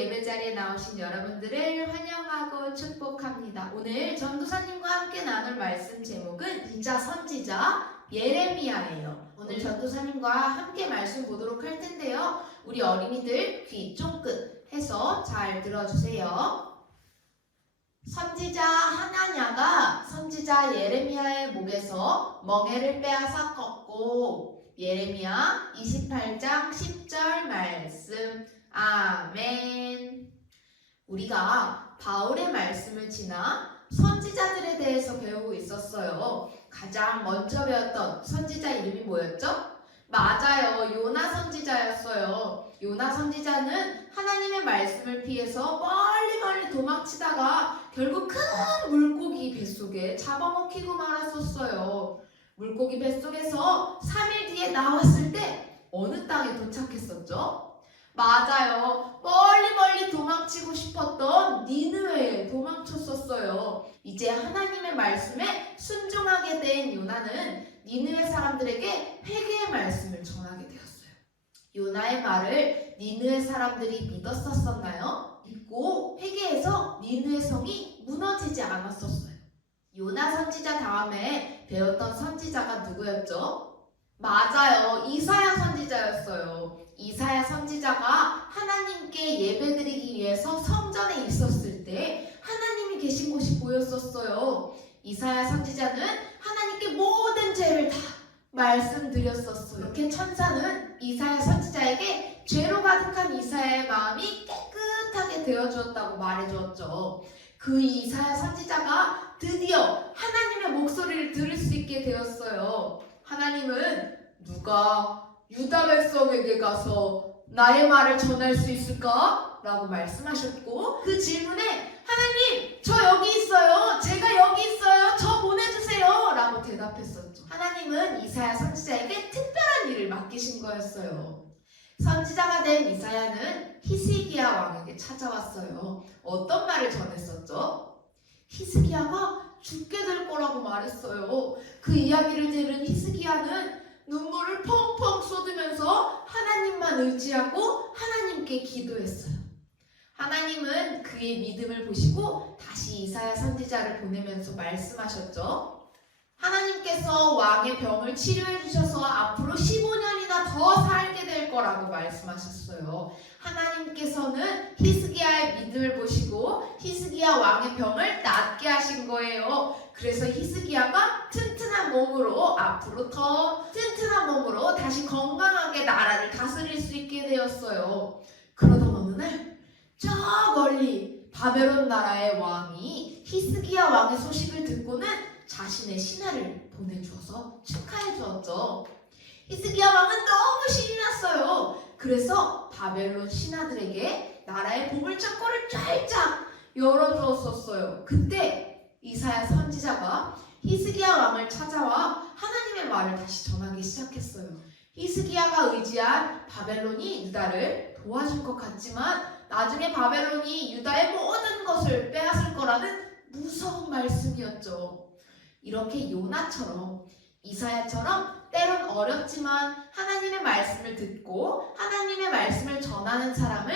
예배 자리에 나오신 여러분들을 환영하고 축복합니다. 오늘 전도사님과 함께 나눌 말씀 제목은 진짜 선지자 예레미야예요. 오늘 전도사님과 함께 말씀 보도록 할 텐데요. 우리 어린이들 귀 쫑긋 해서 잘 들어주세요. 선지자 하나냐가 선지자 예레미야의 목에서 멍에를 빼앗아 꺾고 예레미야 28장 10절 말씀. 아멘. 우리가 바울의 말씀을 지나 선지자들에 대해서 배우고 있었어요. 가장 먼저 배웠던 선지자 이름이 뭐였죠? 맞아요. 요나 선지자였어요. 요나 선지자는 하나님의 말씀을 피해서 멀리 도망치다가 결국 큰 물고기 뱃속에 잡아먹히고 말았었어요. 물고기 뱃속에서 3일 뒤에 나왔을 때 어느 땅에 도착했었죠? 맞아요. 멀리 도망치고 싶었던 니느웨에 도망쳤었어요. 이제 하나님의 말씀에 순종하게 된 요나는 니느웨 사람들에게 회개의 말씀을 전하게 되었어요. 요나의 말을 니느웨 사람들이 믿었었나요? 믿고 회개해서 니느웨 성이 무너지지 않았었어요. 요나 선지자 다음에 배웠던 선지자가 누구였죠? 맞아요. 이사야 선지자였어요. 이사야 선지자가 하나님께 예배드리기 위해서 성전에 있었을 때 하나님이 계신 곳이 보였었어요. 이사야 선지자는 하나님께 모든 죄를 다 말씀드렸었어요. 이렇게 천사는 이사야 선지자에게 죄로 가득한 이사야의 마음이 깨끗하게 되어주었다고 말해주었죠. 그 이사야 선지자가 드디어 하나님의 목소리를 들을 수 있게 되었어요. 하나님은 누가 유다 백성에게 가서 나의 말을 전할 수 있을까? 라고 말씀하셨고 그 질문에 하나님 저 여기 있어요. 제가 여기 있어요. 저 보내주세요. 라고 대답했었죠. 하나님은 이사야 선지자에게 특별한 일을 맡기신 거였어요. 선지자가 된 이사야는 히스기야 왕에게 찾아왔어요. 어떤 말을 전했었죠? 히스기야가 죽게 될 거라고 말했어요. 그 이야기를 들은 히스기야는 눈물을 펑펑 쏟으면서 하나님만 의지하고 하나님께 기도했어요. 하나님은 그의 믿음을 보시고 다시 이사야 선지자를 보내면서 말씀하셨죠. 하나님께서 왕의 병을 치료해 주셔서 앞으로 15년이나 더 살게 될 거라고 말씀하셨어요. 하나님께서는 히스기야의 믿음을 보시고 히스기야 왕의 병을 낫게 하신 거예요. 그래서 히스기야가 튼튼한 몸으로 앞으로 더 튼튼한 몸으로 다시 건강하게 나라를 다스릴 수 있게 되었어요. 그러던 어느 날 저 멀리 바벨론 나라의 왕이 히스기야 왕의 소식을 듣고는 자신의 신하를 보내주어서 축하해 주었죠. 히스기야 왕은 너무 신이 났어요. 그래서 바벨론 신하들에게 나라의 보물창고를 쫙쫙 열어주었었어요. 그때 이사야 선지자가 히스기야 왕을 찾아와 하나님의 말을 다시 전하기 시작했어요. 히스기야가 의지한 바벨론이 유다를 도와줄 것 같지만 나중에 바벨론이 유다의 모든 것을 빼앗을 거라는 무서운 말씀이었죠. 이렇게 요나처럼 이사야처럼 때론 어렵지만 하나님의 말씀을 듣고 하나님의 말씀을 전하는 사람을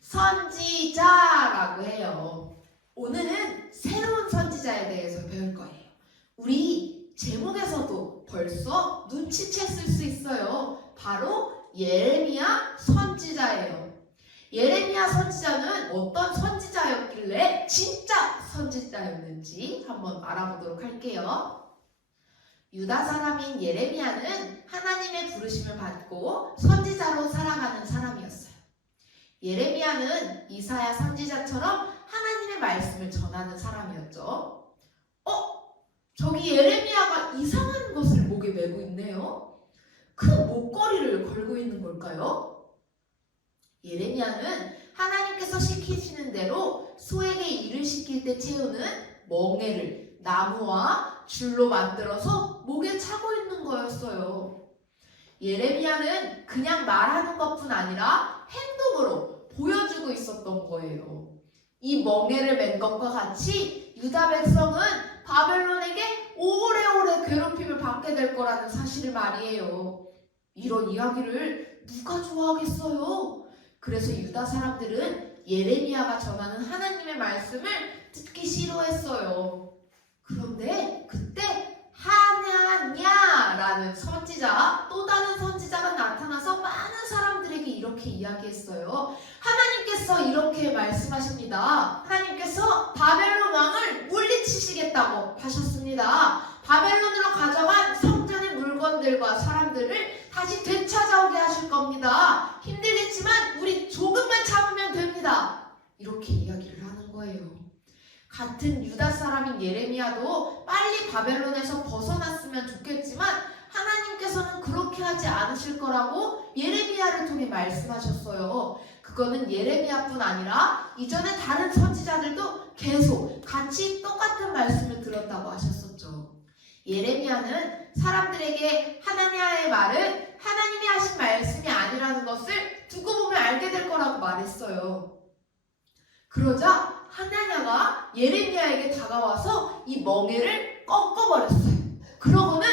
선지자라고 해요. 오늘은 새로운 선지자에 대해서 배울 거예요. 우리 제목에서도 벌써 눈치챘을 수 있어요. 바로 예레미야 선지자예요. 예레미야 선지자는 어떤 선지자였길래 진짜 선지자였는지 한번 알아보도록 할게요. 유다 사람인 예레미야는 하나님의 부르심을 받고 선지자로 살아가는 사람이었어요. 예레미야는 이사야 선지자처럼 하나님의 말씀을 전하는 사람이었죠. 저기 예레미야가 이상한 것을 목에 메고 있네요. 큰 목걸이를 걸고 있는 걸까요? 예레미야는 하나님께서 시키시는 대로 소에게 일을 시킬 때 채우는 멍에를 나무와 줄로 만들어서 목에 차고 있는 거였어요. 예레미야는 그냥 말하는 것뿐 아니라 행동으로 보여주고 있었던 거예요. 이 멍에를 맨 것과 같이 유다 백성은 바벨론에게 오래오래 괴롭힘을 받게 될 거라는 사실을 말이에요. 이런 이야기를 누가 좋아하겠어요? 그래서 유다 사람들은 예레미야가 전하는 하나님의 말씀을 듣기 싫어했어요. 그런데 그때 하냐냐라는 선지자, 또 다른 선지자가 나타나서 많은 사람들에게 이렇게 이야기했어요. 하나님께서 이렇게 말씀하십니다. 하나님께서 바벨론 왕을 물리치시겠다고 하셨습니다. 바벨론으로 가져간 성전의 물건들과 사람들을 다시 되찾아오게 하실 겁니다. 힘들겠지만 우리 조금만 참으면 됩니다. 이렇게 이야기를 하는 거예요. 같은 유다 사람인 예레미야도 빨리 바벨론에서 벗어났으면 좋겠지만 하나님께서는 그렇게 하지 않으실 거라고 예레미야를 통해 말씀하셨어요. 그거는 예레미야뿐 아니라 이전에 다른 선지자들도 계속 같이 똑같은 말씀을 들었다고 하셨었죠. 예레미야는 사람들에게 하나님의 말은 하나님이 하신 말씀이 아니라는 것을 두고 보면 알게 될 거라고 말했어요. 그러자 하나냐가 예레미야에게 다가와서 이 멍에를 꺾어버렸어요. 그러고는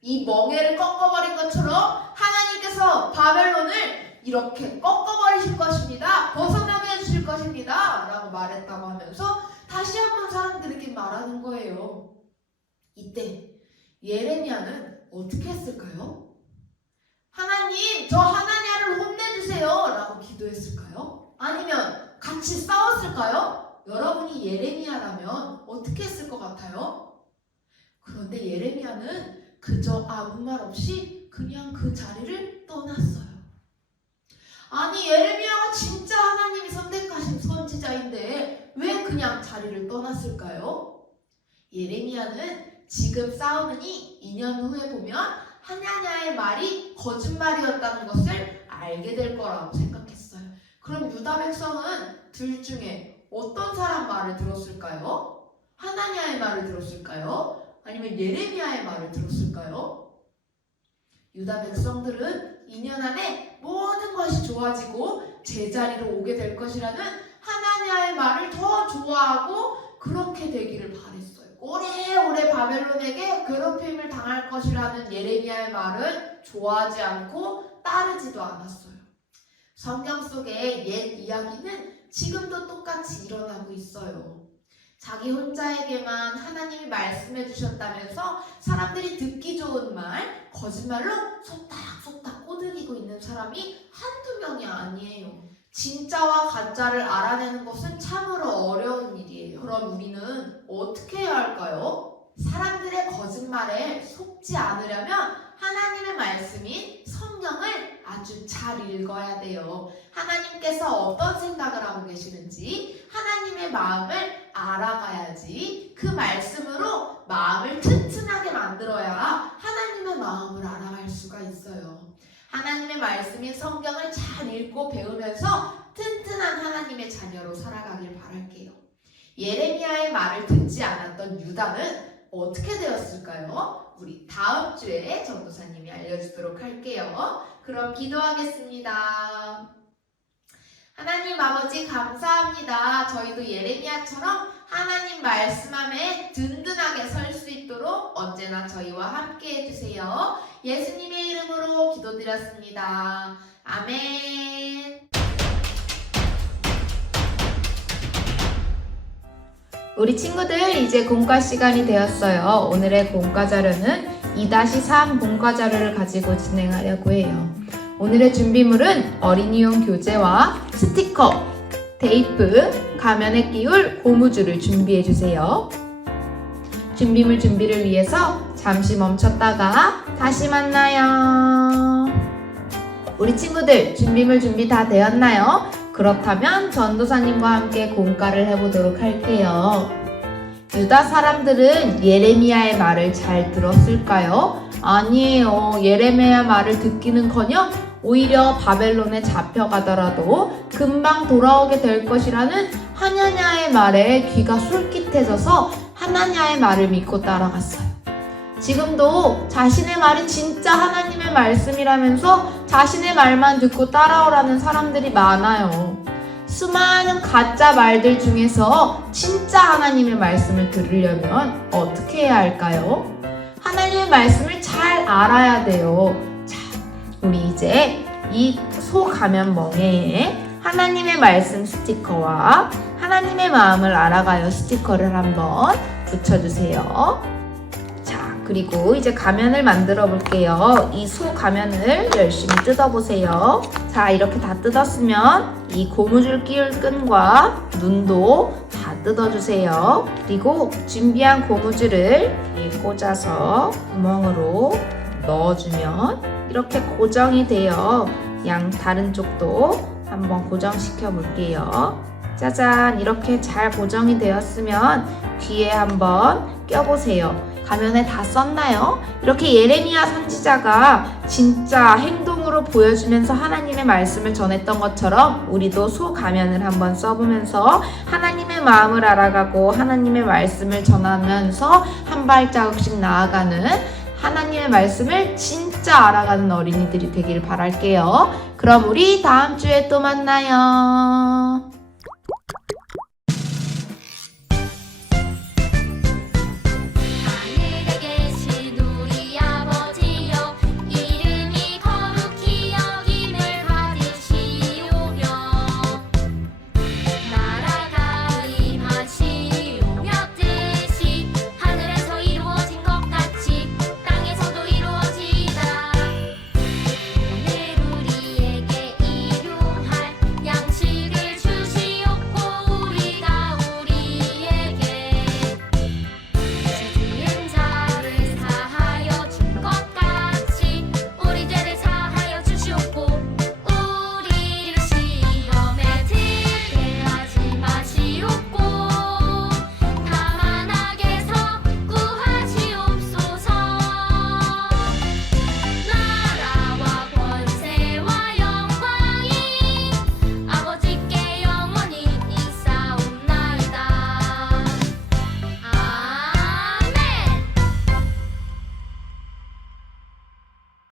이 멍에를 꺾어버린 것처럼 하나님께서 바벨론을 이렇게 꺾어버리실 것입니다. 벗어나게 해주실 것입니다. 라고 말했다고 하면서 다시 한번 사람들에게 말하는 거예요. 이때 예레미야는 어떻게 했을까요? 하나님, 저 하나냐를 혼내주세요. 라고 기도했을까요? 아니면 같이 싸웠을까요? 여러분이 예레미야라면 어떻게 했을 것 같아요? 그런데 예레미야는 그저 아무 말 없이 그냥 그 자리를 떠났어요. 아니, 예레미야가 진짜 하나님이 선택하신 선지자인데 왜 그냥 자리를 떠났을까요? 예레미야는 지금 싸우느니 2년 후에 보면 하나냐의 말이 거짓말이었다는 것을 알게 될 거라고 생각했어요. 그럼 유다 백성은 둘 중에 어떤 사람 말을 들었을까요? 하나냐의 말을 들었을까요? 아니면 예레미야의 말을 들었을까요? 유다 백성들은 2년 안에 모든 것이 좋아지고 제자리로 오게 될 것이라는 하나냐의 말을 더 좋아하고 그렇게 되기를 바랬어요. 오래오래 바벨론에게 괴롭힘을 당할 것이라는 예레미야의 말은 좋아하지 않고 따르지도 않았어요. 성경 속의 옛 이야기는 지금도 똑같이 일어나고 있어요. 자기 혼자에게만 하나님이 말씀해 주셨다면서 사람들이 듣기 좋은 말, 거짓말로 속닥속닥 꼬드기고 있는 사람이 한두 명이 아니에요. 진짜와 가짜를 알아내는 것은 참으로 어려운 일이에요. 그럼 우리는 어떻게 해야 할까요? 사람들의 거짓말에 속지 않으려면 하나님의 말씀인 성경을 아주 잘 읽어야 돼요. 하나님께서 어떤 생각을 하고 계시는지 하나님의 마음을 알아가야지 그 말씀으로 마음을 튼튼하게 만들어야 하나님의 마음을 알아갈 수가 있어요. 하나님의 말씀인 성경을 잘 읽고 배우면서 튼튼한 하나님의 자녀로 살아가길 바랄게요. 예레미야의 말을 듣지 않았던 유다는 어떻게 되었을까요? 우리 다음 주에 전도사님이 알려주도록 할게요. 그럼 기도하겠습니다. 하나님 아버지 감사합니다. 저희도 예레미야처럼 하나님 말씀함에 든든하게 설 수 있도록 언제나 저희와 함께 해주세요. 예수님의 이름으로 기도드렸습니다. 아멘. 우리 친구들 이제 공과 시간이 되었어요. 오늘의 공과 자료는 2-3 공과 자료를 가지고 진행하려고 해요. 오늘의 준비물은 어린이용 교재와 스티커, 테이프, 가면에 끼울 고무줄을 준비해주세요. 준비물 준비를 위해서 잠시 멈췄다가 다시 만나요. 우리 친구들 준비물 준비 다 되었나요? 그렇다면 전도사님과 함께 공과를 해보도록 할게요. 유다 사람들은 예레미야의 말을 잘 들었을까요? 아니에요. 예레미야 말을 듣기는커녕 오히려 바벨론에 잡혀가더라도 금방 돌아오게 될 것이라는 하나냐의 말에 귀가 솔깃해져서 하나냐의 말을 믿고 따라갔어요. 지금도 자신의 말이 진짜 하나님의 말씀이라면서 자신의 말만 듣고 따라오라는 사람들이 많아요. 수많은 가짜 말들 중에서 진짜 하나님의 말씀을 들으려면 어떻게 해야 할까요? 하나님의 말씀을 잘 알아야 돼요. 자, 우리 이제 이 소가면 멍에에 하나님의 말씀 스티커와 하나님의 마음을 알아가요 스티커를 한번 붙여주세요. 자, 그리고 이제 가면을 만들어 볼게요. 이 소 가면을 열심히 뜯어보세요. 자, 이렇게 다 뜯었으면 이 고무줄 끼울 끈과 눈도 다 뜯어주세요. 그리고 준비한 고무줄을 뒤에 꽂아서 구멍으로 넣어주면 이렇게 고정이 돼요. 다른 쪽도 한번 고정시켜 볼게요. 짜잔, 이렇게 잘 고정이 되었으면 귀에 한번 껴보세요. 가면에 다 썼나요? 이렇게 예레미야 선지자가 진짜 행동으로 보여주면서 하나님의 말씀을 전했던 것처럼 우리도 소 가면을 한번 써보면서 하나님의 마음을 알아가고 하나님의 말씀을 전하면서 한 발자국씩 나아가는 하나님의 말씀을 진짜 알아가는 어린이들이 되길 바랄게요. 그럼 우리 다음 주에 또 만나요.